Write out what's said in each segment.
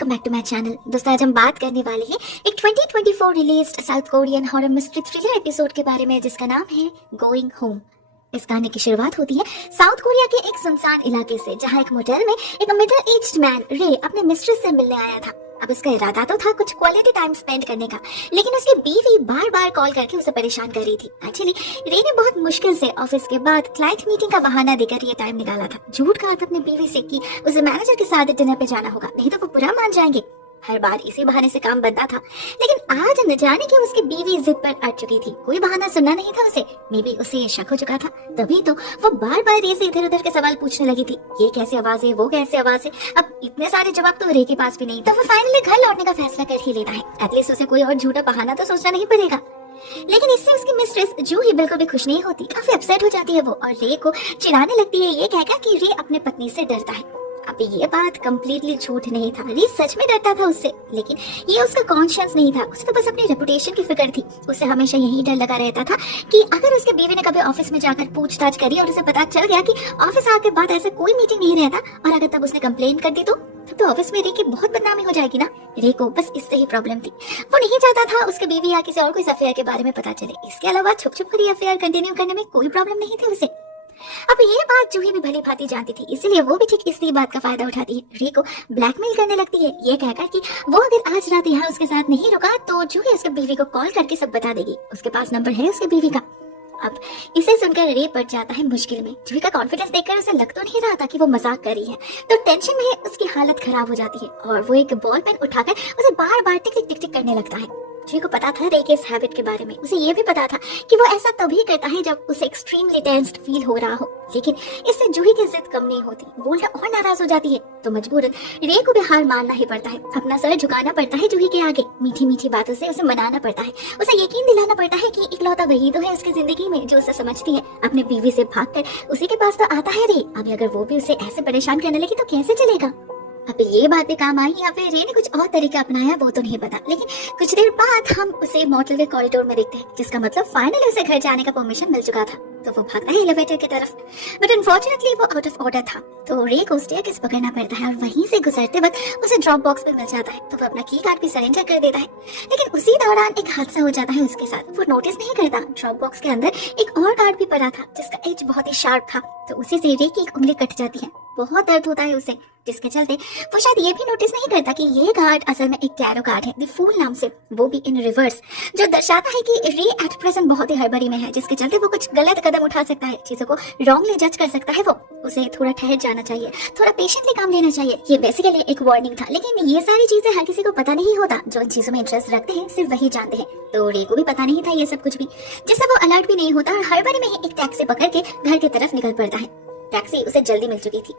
Welcome back to my channel. दोस्तों आज हम बात करने वाले हैं एक 2024 released South Korean horror mystery thriller episode के बारे में जिसका नाम है गोइंग होम। इस कहानी की शुरुआत होती है साउथ कोरिया के एक सुनसान इलाके से, जहां एक मोटेल में एक मिडिल एज्ड मैन रे अपने मिस्ट्रेस से मिलने आया था। अब इसका इरादा तो था कुछ क्वालिटी टाइम स्पेंड करने का, लेकिन उसकी बीवी बार बार कॉल करके उसे परेशान कर रही थी। एक्चुअली रे ने बहुत मुश्किल से ऑफिस के बाद क्लाइंट मीटिंग का बहाना देकर ये टाइम निकाला था। झूठ कहा था अपनी बीवी से कि उसे मैनेजर के साथ डिनर पे जाना होगा, नहीं तो वो बुरा मान जाएंगे। हर बार इसी बहाने से काम बनता था, लेकिन आज न जाने कि उसकी बीवी जिद पर अड़ चुकी थी। कोई बहाना सुनना नहीं था उसे। मे बी उसे ये शक हो चुका था, तभी तो वो बार बार रे से इधर उधर के सवाल पूछने लगी थी। ये कैसी आवाज है, वो कैसी आवाज है। अब इतने सारे जवाब तो रे के पास भी नहीं, तो वो फाइनली घर लौटने का फैसला कर ही लेता है। एटलीस्ट उसे कोई और झूठा बहाना तो सोचना नहीं पड़ेगा। लेकिन इससे उसकी मिस्ट्रेस जू ही बिल्कुल भी खुश नहीं होती। काफी अपसेट हो जाती है वो और रे को चिढ़ाने लगती है, ये कहकर कि रे अपने पत्नी से डरता है। अब ये बात कंप्लीटली झूठ नहीं था, री सच में डरता था उससे, लेकिन ये उसका कॉन्शियस नहीं था। उसे तो बस अपनी रेपुटेशन की फिक्र थी। उसे हमेशा यही डर लगा रहता था कि अगर उसके बीवी ने कभी ऑफिस में जाकर पूछताछ करी और उसे पता चल गया कि ऑफिस आने के बाद ऐसा कोई मीटिंग नहीं रहता, और अगर तब उसने कंप्लेन कर दी तो ऑफिस में रे की बहुत बदनामी हो जाएगी ना। रे को बस इससे ही प्रॉब्लम थी। वो नहीं चाहता था उसके बीवी या किसी और कोई अफेयर के बारे में पता चले। इसके अलावा छुप छुप कर ये अफेयर कंटिन्यू करने में कोई प्रॉब्लम नहीं थी उसे। अब ये बात जूही भी भली भांति जानती थी, इसलिए वो भी ठीक इसी बात का फायदा उठाती है। रे को ब्लैकमेल करने लगती है, ये कहकर कि वो अगर आज रात यहाँ उसके साथ नहीं रुका तो जूही उसके बीवी को कॉल करके सब बता देगी। उसके पास नंबर है उसके बीवी का। अब इसे सुनकर रे पड़ जाता है मुश्किल में। जूही का कॉन्फिडेंस देखकर उसे लग तो नहीं रहा था कि वो मजाक कर रही है, तो टेंशन में उसकी हालत खराब हो जाती है और वो एक बॉल पेन उठाकर उसे बार बार टिक टिक टिक करने लगता है। जूही को पता था रे के इस हैबिट के बारे में। उसे ये भी पता था कि वो ऐसा तभी करता है जब उसे एक्सट्रीमली टेंस्ड फील हो रहा हो, लेकिन इससे जूही की जिद कम नहीं होती, वो उल्टा और नाराज हो जाती है। तो मजबूरन रे को भी हार मानना ही पड़ता है, अपना सर झुकाना पड़ता है जूही के आगे। मीठी मीठी बातों से उसे मनाना पड़ता है, उसे यकीन दिलाना पड़ता है कि इकलौता वही तो है उसकी जिंदगी में जो उसे समझती है। अपनी बीवी से भागकर उसी के पास तो आता है रे। अब अगर वो भी उसे ऐसे परेशान करने लगी तो कैसे चलेगा। अब ये बातें काम आई या फिर रे ने कुछ और तरीका अपनाया वो तो नहीं पता, लेकिन कुछ देर बाद हम उसे मोटेल के कॉरिडोर में देखते हैं, जिसका मतलब फाइनली उसे घर जाने का परमिशन मिल चुका था। तो वो भागता है एलिवेटर की तरफ, बट अनफॉर्चुनेटली वो आउट ऑफ ऑर्डर था, तो रे को स्टेयरकेस पकड़ना पड़ता है और वहीं से गुजरते वक्त उसे ड्रॉप बॉक्स में मिल जाता है। तो वो अपना की कार्ड भी सरेंडर कर देता है, लेकिन उसी दौरान एक हादसा हो जाता है उसके साथ। वो नोटिस नहीं करता ड्रॉप बॉक्स के अंदर एक और कार्ड भी पड़ा था जिसका एज बहुत ही शार्प था, तो उसी से रे की एक उंगली कट जाती है। बहुत दर्द होता है उसे, जिसके चलते वो शायद ये भी नोटिस नहीं करता कि ये कार्ड असल में एक टैरो कार्ड है, द फूल नाम से, वो भी इन रिवर्स, जो दर्शाता है कि रे एट प्रेजेंट बहुत ही हड़बड़ी में है, जिसके चलते वो कुछ गलत कदम उठा सकता है, चीजों को रॉन्गली जज कर सकता है। वो उसे थोड़ा ठहर जाना चाहिए, थोड़ा पेशेंटली काम लेना चाहिए। ये बेसिकली एक वार्निंग था, लेकिन ये सारी चीजें हर किसी को पता नहीं होता। जो इन चीजों में इंटरेस्ट रखते हैं सिर्फ वही जानते हैं। तो रे को भी पता नहीं था ये सब कुछ भी, जिससे वो अलर्ट भी नहीं होता और हड़बड़ी में ही एक टैक्सी पकड़ के घर की तरफ निकल पड़ता है। टैक्सी उसे जल्दी मिल चुकी थी।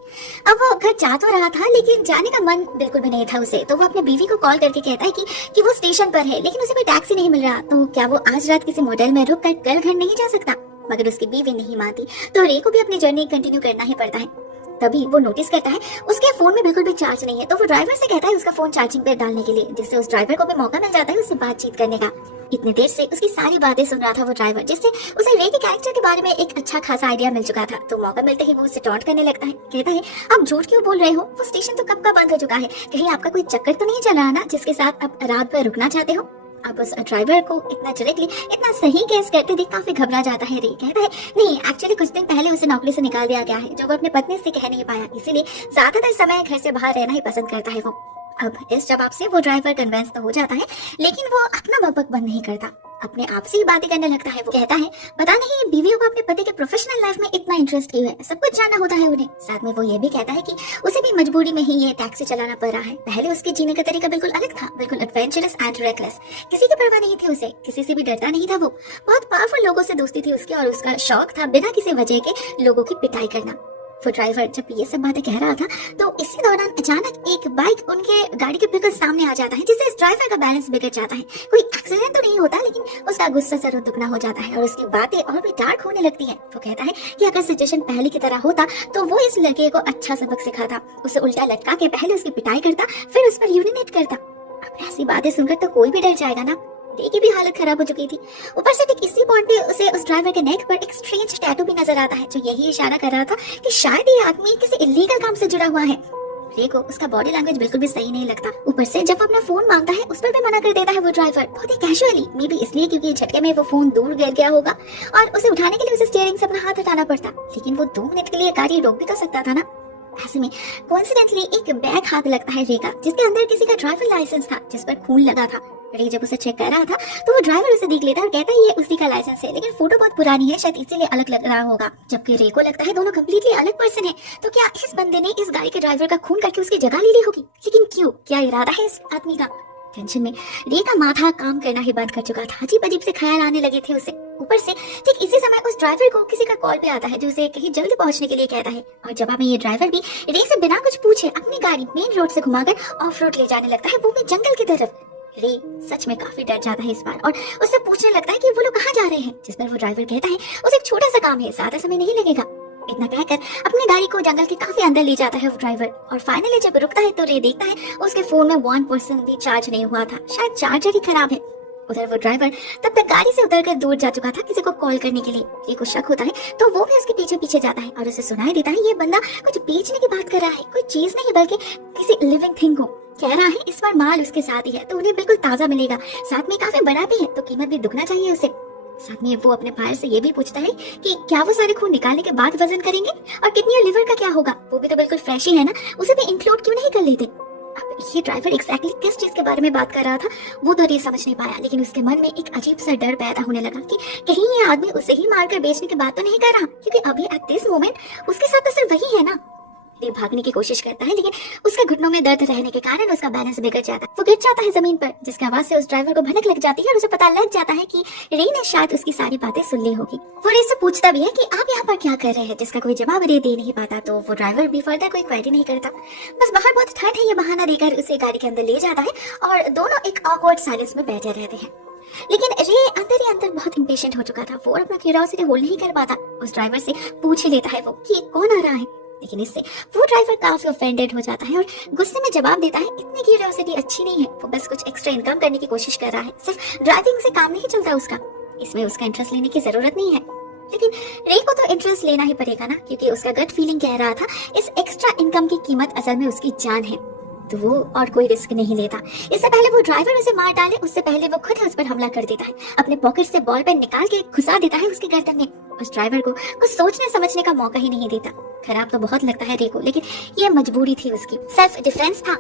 अब वो घर जा तो रहा था, लेकिन जाने का मन बिल्कुल भी नहीं था उसे। तो वो अपने बीवी को कॉल करके कहता है कि वो स्टेशन पर है, लेकिन उसे कोई टैक्सी नहीं मिल रहा। तो क्या वो आज रात किसी मोटेल में रुक कर कल घर नहीं जा सकता। मगर उसकी बीवी नहीं मानती, तो रे को भी अपनी जर्नी कंटिन्यू करना ही पड़ता है। तभी वो नोटिस करता है उसके फोन में बिल्कुल भी चार्ज नहीं है, तो वो ड्राइवर से कहता है उसका फोन चार्जिंग पे डालने के लिए, जिससे उस ड्राइवर को भी मौका मिल जाता है उससे बातचीत करने का। इतनी देर से उसकी सारी बातें सुन रहा था वो ड्राइवर, जिससे उसे रे के कैरेक्टर के बारे में एक अच्छा खासा आइडिया मिल चुका था। तो मौका मिलते ही वो उसे टॉन्ट करने लगता है, कहता है आप झूठ क्यों बोल रहे हो, वो स्टेशन तो कब का बंद हो चुका है, कहीं आपका कोई चक्कर तो नहीं चल रहा ना जिसके साथ आप रात भर रुकना चाहते हो। अब उस ड्राइवर को इतना डायरेक्टली इतना सही केस करते देख काफी घबरा जाता है रे। कहता है नहीं, एक्चुअली कुछ दिन पहले उसे नौकरी से निकाल दिया गया है, जो वो अपने पत्नी से कह नहीं पाया, इसीलिए ज्यादातर समय घर से बाहर रहना ही पसंद करता है वो। अब इस जवाब से वो ड्राइवर कन्विंस तो हो जाता है, लेकिन वो अपना बकबक बंद नहीं करता, अपने आप से ही बातें करने लगता है। वो कहता है पता नहीं बीवियों को अपने पति के प्रोफेशनल लाइफ में इतना इंटरेस्ट क्यों है, सब कुछ जानना होता है उन्हें। साथ में वो ये भी कहता है कि उसे भी मजबूरी में ही ये टैक्सी चलाना पड़ रहा है। पहले उसके जीने का तरीका बिल्कुल अलग था, बिल्कुल एडवेंचरस एंड रेकलेस, किसी की परवाह नहीं थी उसे, किसी से भी डरता नहीं था। वो बहुत पावरफुल लोगों से दोस्ती थी उसकी और उसका शौक था बिना किसी वजह के लोगों की पिटाई करना। वो ड्राइवर जब ये सब बातें कह रहा था, तो इसी दौरान अचानक एक बाइक उनके गाड़ी के बिल्कुल सामने आ जाता है, जिससे इस ड्राइवर का बैलेंस बिगड़ जाता है। कोई एक्सीडेंट तो नहीं होता, लेकिन उसका गुस्सा जरूर दुगना हो जाता है और उसकी बातें और भी डार्क होने लगती है। वो कहता है कि अगर सिचुएशन पहले की तरह होता तो वो इस लड़के को अच्छा सबक सिखाता, उसे उल्टा लटका के पहले उसकी पिटाई करता, फिर उस पर यूरिनेट करता। अब ऐसी बातें सुनकर तो कोई भी डर जाएगा ना। रे की भी हालत खराब हो चुकी थी। ऊपर से ठीक इसी पॉइंट पे उसे उस ड्राइवर के नेक पर एक स्ट्रेंज टैटू भी नजर आता है, जो यही इशारा कर रहा था कि शायद ये आदमी किसी इलीगल काम से जुड़ा हुआ है। रे को उसका बॉडी लैंग्वेज बिल्कुल भी सही नहीं लगता। ऊपर से जब वो अपना फोन मांगता है उस पर भी मना कर देता है वो ड्राइवर, बहुत ही कैजुअली, मे बी इसलिए क्योंकि झटके में वो फोन दूर गिर गया होगा और उसे उठाने के लिए उसे स्टीयरिंग से अपना हाथ हटाना पड़ता। लेकिन वो 2 मिनट के लिए गाड़ी रोक भी तो सकता था ना। ऐसे में कोइंसिडेंटली एक बैग हाथ लगता है रे का, जिसके अंदर किसी का ड्राइवर लाइसेंस था जिस पर खून लगा था। रे जब उसे चेक कर रहा था तो वो ड्राइवर उसे देख लेता है और कहता है ये उसी का लाइसेंस है, लेकिन फोटो बहुत पुरानी है, शायद इसीलिए अलग लग रहा होगा। जबकि रे को लगता है दोनों कंप्लीटली अलग पर्सन है। तो क्या इस बंदे ने इस गाड़ी के ड्राइवर का खून करके उसकी जगह ले ली होगी? लेकिन क्यों? क्या इरादा है इस आदमी का? टेंशन में रे का माथा काम करना ही बंद कर चुका था। अजीब अजीब से ख्याल आने लगे थे उसे। ऊपर से ठीक इसी समय उस ड्राइवर को किसी का कॉल पे आता है जो उसे कहीं जल्दी पहुंचने के लिए कहता है, और जवाब में ये ड्राइवर भी रे से बिना कुछ पूछे अपनी गाड़ी मेन रोड से घुमाकर ऑफ रोड ले जाने लगता है, वो भी जंगल की तरफ। रे सच में काफी डर जाता है इस बार और उससे पूछने लगता है कि वो लोग कहाँ जा रहे हैं, जिस पर वो ड्राइवर कहता है उसे एक छोटा सा काम है, ज्यादा समय नहीं लगेगा। इतना कहकर अपनी गाड़ी को जंगल के काफी अंदर ले जाता है वो ड्राइवर, और फाइनली जब रुकता है तो रे देखता है उसके फोन में 1% भी चार्ज नहीं हुआ था, शायद चार्जर ही खराब है। उधर वो ड्राइवर तब तक गाड़ी से उतरकर दूर जा चुका था किसी को कॉल करने के लिए। रे को शक होता है तो वो भी उसके पीछे पीछे जाता है और उसे सुनाई देता है ये बंदा कुछ बेचने की बात कर रहा है, कोई चीज नहीं बल्कि किसी लिविंग थिंग को। कह रहा है इस बार माल उसके साथ ही है तो उन्हें बिल्कुल ताजा मिलेगा, साथ में काफी बड़ा भी है तो कीमत भी दुगना चाहिए उसे। साथ में वो अपने भाई से ये भी पूछता है कि क्या वो सारे खून निकालने के बाद वजन करेंगे और किडनी लिवर का क्या होगा, वो भी तो बिल्कुल फ्रेश ही है ना, उसे भी इंक्लूड क्यों नहीं कर लेते। अब ये ड्राइवर एग्जैक्टली किस चीज के बारे में बात कर रहा था वो तो ये समझ नहीं पाया, लेकिन उसके मन में एक अजीब सा डर पैदा होने लगा कि कहीं ये आदमी उसे ही मारकर बेचने की बात तो नहीं कर रहा, क्योंकि अभी एट दिस मोमेंट उसके साथ तो सिर्फ वही है ना। रे भागने की कोशिश करता है लेकिन उसके घुटनों में दर्द रहने के कारण उसका बैलेंस बिगड़ जाता है, वो गिर जाता है जमीन पर, जिसकी आवाज से उस ड्राइवर को भनक लग जाती है और उसे पता लग जाता है कि रे ने शायद उसकी सारी बातें सुन ली होगी। वो रे से पूछता भी है कि आप यहाँ पर क्या कर रहे हैं, जिसका कोई जवाब रे दे नहीं पाता, तो वो ड्राइवर भी फर्दर कोई क्वेरी नहीं करता, बस बाहर बहुत ठंड है ये बहाना देकर उसे गाड़ी के अंदर ले जाता है और दोनों एक ऑकवर्ड साइलेंस में बैठे रहते हैं। लेकिन रे अंदर ही अंदर बहुत इम्पेशेंट हो चुका था, वो अपना क्यूरियोसिटी होल्ड नहीं कर पाता। उस ड्राइवर से पूछ ही लेता है वो कि कौन आ रहा है, लेकिन इससे वो ड्राइवर काफी ऑफेंडेड हो जाता है और गुस्से में जवाब देता है इतनी क्यूरियोसिटी अच्छी नहीं है, वो बस कुछ एक्स्ट्रा इनकम करने की कोशिश कर रहा है, सिर्फ ड्राइविंग से काम नहीं चलता उसका, इसमें उसका इंटरेस्ट लेने की जरूरत नहीं है। लेकिन रे को तो इंटरेस्ट लेना ही पड़ेगा ना, क्योंकि उसका गट फीलिंग कह रहा था इस एक्स्ट्रा इनकम की कीमत असल में उसकी जान है, तो वो और कोई रिस्क नहीं लेता। इससे पहले वो ड्राइवर उसे मार डाले उससे पहले वो खुद उस पर हमला कर देता है, अपने पॉकेट से बॉल पेन निकाल के घुसा देता है उसके गर्दन में। उस ड्राइवर को कुछ सोचने समझने का मौका ही नहीं देता। खराब तो बहुत लगता है रे को, लेकिन ये मजबूरी थी उसकी, सेल्फ डिफेंस था।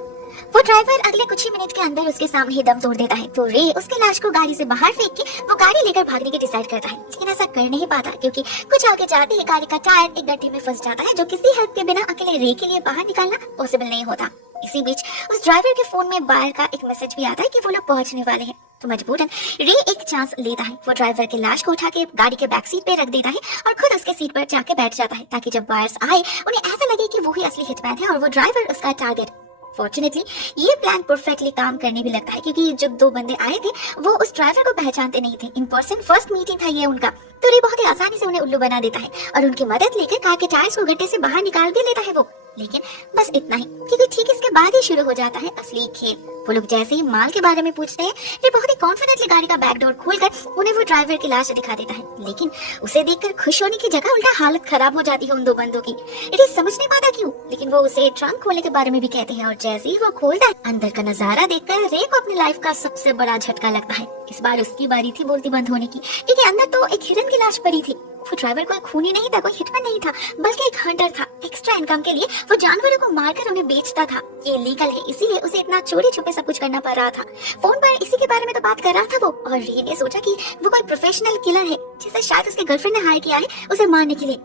वो ड्राइवर अगले कुछ ही मिनट के अंदर उसके सामने ही दम तोड़ देता है, तो रे उसके लाश को गाड़ी से बाहर फेंक के वो गाड़ी लेकर भागने की डिसाइड करता है, लेकिन ऐसा कर नहीं पाता क्योंकि कुछ आगे जाते ही गाड़ी का टायर एक गड्ढे में फंस जाता है, जो किसी हेल्प के बिना अकेले रे के लिए बाहर निकालना पॉसिबल नहीं होता। इसी बीच उस ड्राइवर के फोन में बाहर का एक मैसेज भी आता है कि वो लोग पहुंचने वाले हैं, तो मजबूरन रे एक चांस लेता है। वो ड्राइवर के लाश को उठा के गाड़ी के बैक सीट पे रख देता है और खुद उसके सीट पर जाके बैठ जाता है, ताकि जब बायर्स आए उन्हें ऐसा लगे कि वो ही असली हिटमैन है और वो ड्राइवर उसका टारगेट। फॉर्चुनेटली ये प्लान परफेक्टली काम करने भी लगता है, क्योंकि जब 2 बंदे आए थे वो उस ड्राइवर को पहचानते नहीं थे, इन पर्सन फर्स्ट मीटिंग था ये उनका, तो रे बहुत ही आसानी से उन्हें उल्लू बना देता है और उनकी मदद लेकर कार के टायर्स को गड्ढे से बाहर निकाल भी लेता है वो। लेकिन बस इतना ही, क्योंकि ठीक इसके बाद ही शुरू हो जाता है असली खेल। वो लोग जैसे ही माल के बारे में पूछते हैं, रे बहुत ही कॉन्फिडेंटली गाड़ी का बैक डोर खोलकर उन्हें वो ड्राइवर की लाश दिखा देता है, लेकिन उसे देखकर खुश होने की जगह उल्टा हालत खराब हो जाती है उन 2 बंदों की। रे समझ नहीं पाता क्यों, लेकिन वो उसे ट्रंक खोलने के बारे में भी कहते हैं और जैसे ही वो खोलता है अंदर का नजारा देखकर रे को अपनी लाइफ का सबसे बड़ा झटका लगता है। इस बार उसकी बारी थी बोलती बंद होने की, क्योंकि अंदर तो एक हिरन की लाश पड़ी थी। वो ड्राइवर कोई खूनी नहीं था, कोई हिटमैन नहीं था, बल्कि एक हंटर था। एक्स्ट्रा इनकम के लिए वो जानवरों को मारकर उन्हें बेचता था, ये लीगल है, इसीलिए उसे इतना चोरी छुपे सब कुछ करना पड़ रहा था। फोन पर इसी के बारे में तो बात कर रहा था वो, और रे ने सोचा कि वो कोई प्रोफेशनल किलर है जिसे शायद उसके गर्लफ्रेंड ने हायर किया है उसे मारने के लिए।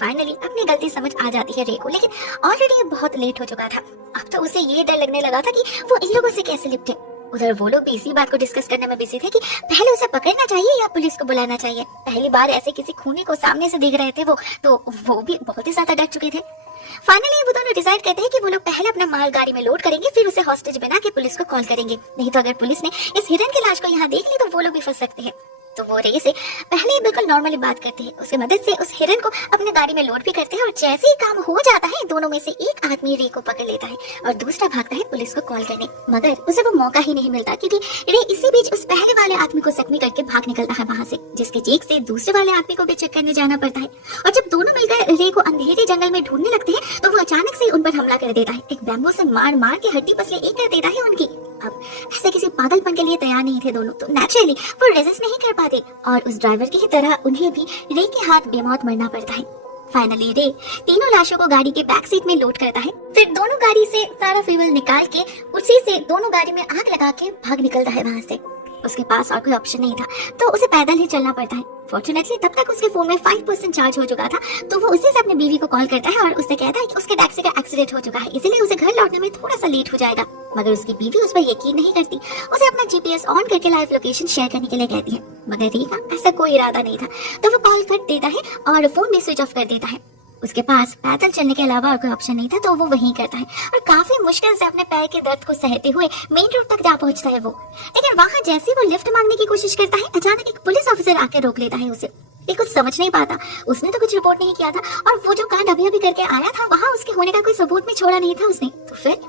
फाइनली अपनी गलती समझ आ जाती है रे को, लेकिन ऑलरेडी बहुत लेट हो चुका था। अब तो उसे ये डर लगने लगा था कि वो इन लोगों से कैसे निपटे। उधर वो लोग भी इसी बात को डिस्कस करने में बिजी थे कि पहले उसे पकड़ना चाहिए या पुलिस को बुलाना चाहिए। पहली बार ऐसे किसी खूनी को सामने से देख रहे थे वो, तो वो भी बहुत ही ज्यादा डर चुके थे। फाइनली वो दोनों डिसाइड करते हैं कि वो लोग पहले अपना माल गाड़ी में लोड करेंगे, फिर उसे हॉस्टेज बना के पुलिस को कॉल करेंगे, नहीं तो अगर पुलिस ने इस हिरन की लाश को यहाँ देख ली तो वो लोग भी फंस सकते हैं। तो वो रे से पहले ही बिल्कुल नॉर्मली बात करते हैं, उसकी मदद से उस हिरन को अपने गाड़ी में लोड भी करते हैं और जैसे ही काम हो जाता है दोनों में से एक आदमी रे को पकड़ लेता है और दूसरा भागता है पुलिस को कॉल करने, मगर उसे वो मौका ही नहीं मिलता क्योंकि रे इसी बीच उस पहले वाले आदमी को जख्मी करके भाग निकलता है वहाँ से, जिसके चेक से दूसरे वाले आदमी को भी चेक करने जाना पड़ता है। और जब दोनों मिलकर रे को अंधेरे जंगल में ढूंढने लगते हैं तो वो अचानक से उन पर हमला कर देता है, एक बैम्बू से मार मार के हड्डी पसली एक कर देता है उनकी। अब ऐसे किसी पागलपन के लिए तैयार नहीं थे दोनों, तो नेचुरली वो रेजिस्ट नहीं कर पाते और उस ड्राइवर की ही तरह उन्हें भी रे के हाथ बेमौत मरना पड़ता है। फाइनली रे तीनों लाशों को गाड़ी के बैक सीट में लोड करता है, फिर दोनों गाड़ी से सारा फ्यूल निकाल के उसी से दोनों गाड़ी में आग लगा के भाग निकलता है वहाँ से। उसके पास और कोई ऑप्शन नहीं था तो उसे पैदल ही चलना पड़ता है। फॉर्चुनेटली तब तक उसके फोन में 5% चार्ज हो चुका था, तो वो उसी से अपनी बीवी को कॉल करता है और उससे कहता है कि उसके टैक्सी का एक्सीडेंट हो चुका है, इसलिए उसे घर लौटने में थोड़ा सा लेट हो जाएगा। मगर उसकी बीवी उस पर यकीन नहीं करती, उसे अपना GPS ऑन करके लाइव लोकेशन शेयर करने के लिए कहती है, मगर रे का ऐसा कोई इरादा नहीं था, तो वो कॉल कट देता है और फोन भी स्विच ऑफ कर देता है। उसके पास पैदल चलने के अलावा और कोई ऑप्शन नहीं था, तो वो वहीं करता है और काफी मुश्किल से अपने पैर के दर्द को सहते हुए मेन रोड तक जा पहुंचता है वो। लेकिन वहां जैसे वो लिफ्ट मांगने की कोशिश करता है, अचानक एक पुलिस ऑफिसर आकर रोक लेता है उसे। ये कुछ समझ नहीं पाता, उसने तो कुछ रिपोर्ट नहीं किया था और वो जो कांड अभी अभी करके आया था वहां उसके होने का कोई सबूत में छोड़ा नहीं था उसने। तो फिर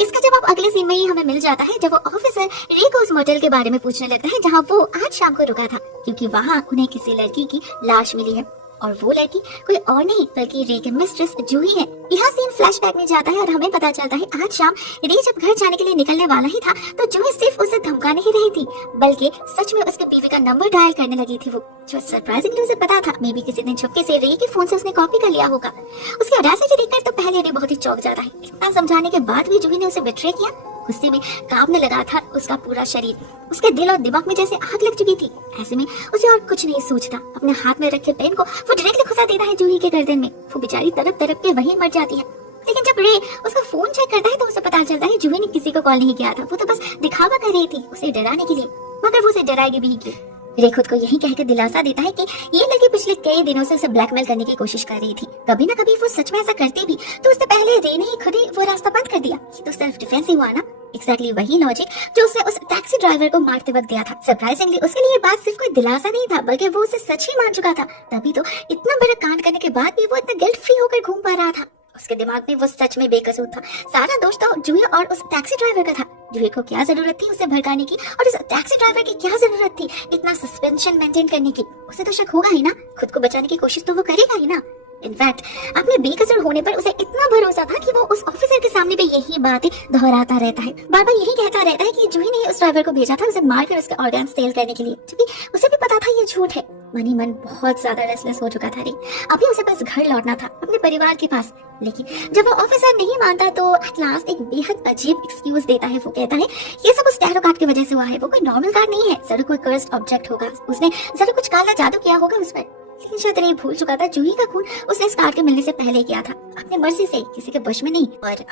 इसका जवाब अगले सीन में ही हमें मिल जाता है, जब वो ऑफिसर रे को उस मोटेल के बारे में पूछने लगता है जहाँ वो आज शाम को रुका था, क्योंकि वहाँ उन्हें किसी लड़की की लाश मिली है और वो लड़की कोई और नहीं बल्कि रे की मिस्ट्रेस जूही है। यहाँ सीन फ्लैशबैक में जाता है और हमें पता चलता है आज शाम रे जब घर जाने के लिए निकलने वाला ही था तो जूही सिर्फ उसे धमका नहीं रही थी बल्कि सच में उसके बीवी का नंबर डायल करने लगी थी, वो जो सरप्राइजिंगली उसे पता था। मे बी किसी दिन छुपके से रे के फोन से उसने कॉपी कर लिया होगा। उसकी ऑडेसिटी देखकर तो पहले रे बहुत ही चौंक जाता है, इतना समझाने के बाद भी जूही ने उसे बिट्रे किया। गुस्से में कांपने लगा था उसका पूरा शरीर, उसके दिल और दिमाग में जैसे आग लग चुकी थी। ऐसे में उसे और कुछ नहीं सूझता, अपने हाथ में रखे पेन को वो डायरेक्टली घुसा देता है जूही के गर्दन में। वो बेचारी तड़प तड़प के वहीं मर जाती है। लेकिन जब रे उसका फोन चेक करता है तो उसे पता चलता है जूही ने किसी को कॉल नहीं किया था, वो तो बस दिखावा कर रही थी उसे डराने के लिए, मगर वो उसे डराएगी भी क्यों। रे खुद को यही कहकर दिलासा देता है कि ये लड़की पिछले कई दिनों से उसे ब्लैकमेल करने की कोशिश कर रही थी, कभी ना कभी वो सच में ऐसा करती भी तो उससे पहले रे ने ही खुद ही वो रास्ता बंद कर दिया। ये तो सेल्फ डिफेंस ही हुआ ना। एक्जैक्टली वही लॉजिक जो उसने उस टैक्सी ड्राइवर को मारते वक्त दिया था। सरप्राइजिंगली उसके लिए बात सिर्फ कोई दिलासा नहीं था बल्कि वो उसे सच ही मान चुका था, तभी तो इतना बड़ा कांड करने के बाद भी वो इतना गिल्ट फ्री होकर घूम पा रहा था। उसके दिमाग में वो सच में बेकसूर था, सारा दोष तो जूही और उस टैक्सी ड्राइवर का था। जूही को क्या जरूरत थी उसे भड़काने की और उस टैक्सी ड्राइवर की क्या जरूरत थी इतना सस्पेंशन मेंटेन करने की। उसे तो शक होगा ही ना, खुद को बचाने की कोशिश तो वो करेगा ही ना। इनफैक्ट अपने बेकसूर होने पर उसे इतना भरोसा था कि वो उस ऑफिसर के सामने भी यही बातें दोहराता रहता है, बार बार यही कहता रहता है कि जूही ने उस ड्राइवर को भेजा था उसे मारकर उसके ऑर्गन सेल करने के लिए, जबकि उसे भी पता था ये झूठ है। मनी मन बहुत ज्यादा रेस्टलेस हो चुका था रे, अभी उसे बस घर लौटना था अपने परिवार के पास। लेकिन जब वो ऑफिसर नहीं मानता तो एट लास्ट एक बेहद अजीब एक्सक्यूज देता है। वो कहता है ये सब उस टैरो कार्ड की वजह से हुआ है, वो कोई नॉर्मल कार्ड नहीं है, जरूर कोई कर्स्ड ऑब्जेक्ट होगा, उसने जरूर कुछ काला जादू किया होगा उस पर। लेकिन शायद रे भूल चुका था जूही का खून उसने इस कार्ड के मिलने से पहले किया था, अपने मर्जी से, किसी के वश में नहीं। और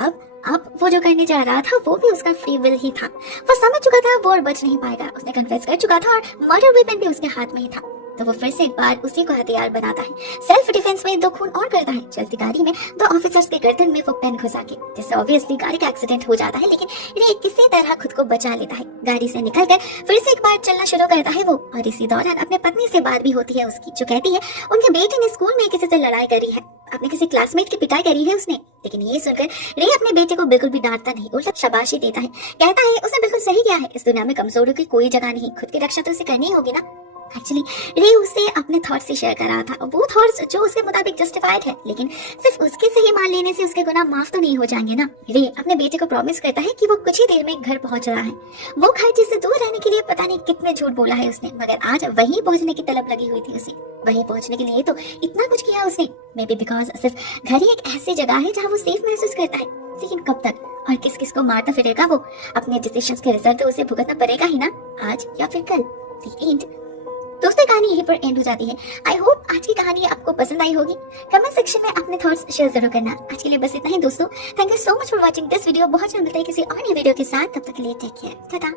अब वो जो करने जा रहा था वो भी उसका फ्री विल ही था। वो समझ चुका था वो और बच नहीं पाएगा, उसने कन्फेस कर चुका था और मर्डर वेपन भी उसके हाथ में ही था। तो वो फिर से एक बार उसी को हथियार बनाता है, सेल्फ डिफेंस में 2 खून और करता है। चलती गाड़ी में 2 ऑफिसर्स के गर्दन में वो पेन घुसा के, जिससे ऑब्वियसली गाड़ी का एक्सीडेंट हो जाता है, लेकिन रे किसी तरह खुद को बचा लेता है। गाड़ी से निकलकर फिर से एक बार चलना शुरू करता है वो, और इसी दौरान अपने पत्नी से बात भी होती है उसकी, जो कहती है उनके बेटे ने स्कूल में किसी से लड़ाई करी है, अपने किसी क्लासमेट की पिटाई करी है उसने। लेकिन ये सुनकर रे अपने बेटे को बिल्कुल भी डांटता नहीं, उल्टा शाबाशी देता है, कहता है उसने बिल्कुल सही किया है, इस दुनिया में कमजोरों की कोई जगह नहीं, खुद की रक्षा तो उसे करनी ही होगी ना। एक्चुअली रे उससे अपने थॉट्स से शेयर कर रहा था, वो थॉट्स जो उसके मुताबिक जस्टिफाइड है, लेकिन सिर्फ उसके सही मान लेने से उसके गुनाह माफ तो नहीं हो जाएंगे ना। रे अपने बेटे को प्रॉमिस करता है कि वो कुछ ही देर में घर पहुंच रहा है। वो घर जिससे दूर रहने के लिए पता नहीं कितने झूठ बोला है उसने, मगर आज वहीं पहुंचने की तलब लगी हुई थी उसे। वहीं पहुंचने के लिए तो इतना कुछ किया उसने, मे बी बिकॉज सिर्फ घर ही एक ऐसी जगह है जहाँ वो सेफ महसूस करता है। लेकिन कब तक और किस किस को मारता फिरेगा वो? अपने डिसीजंस के रिजल्ट तो उसे भुगतना पड़ेगा ही ना, आज या फिर कल। The end। दोस्तों कहानी यहीं पर एंड हो जाती है। आई होप आज की कहानी आपको पसंद आई होगी। कमेंट सेक्शन में अपने थॉट्स शेयर जरूर करना। आज के लिए बस इतना ही दोस्तों। Thank you so much for watching this video. बहुत जल्द मिलते हैं किसी और नई वीडियो के साथ, तब तक के लिए टेक केयर, टाटा।